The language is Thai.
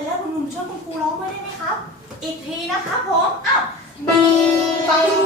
เลยแล้วหนุ่มๆช่วยคุณครูร้องด้วยได้ไหมครับ อีกทีนะครับผมอ้าวมีฟังดู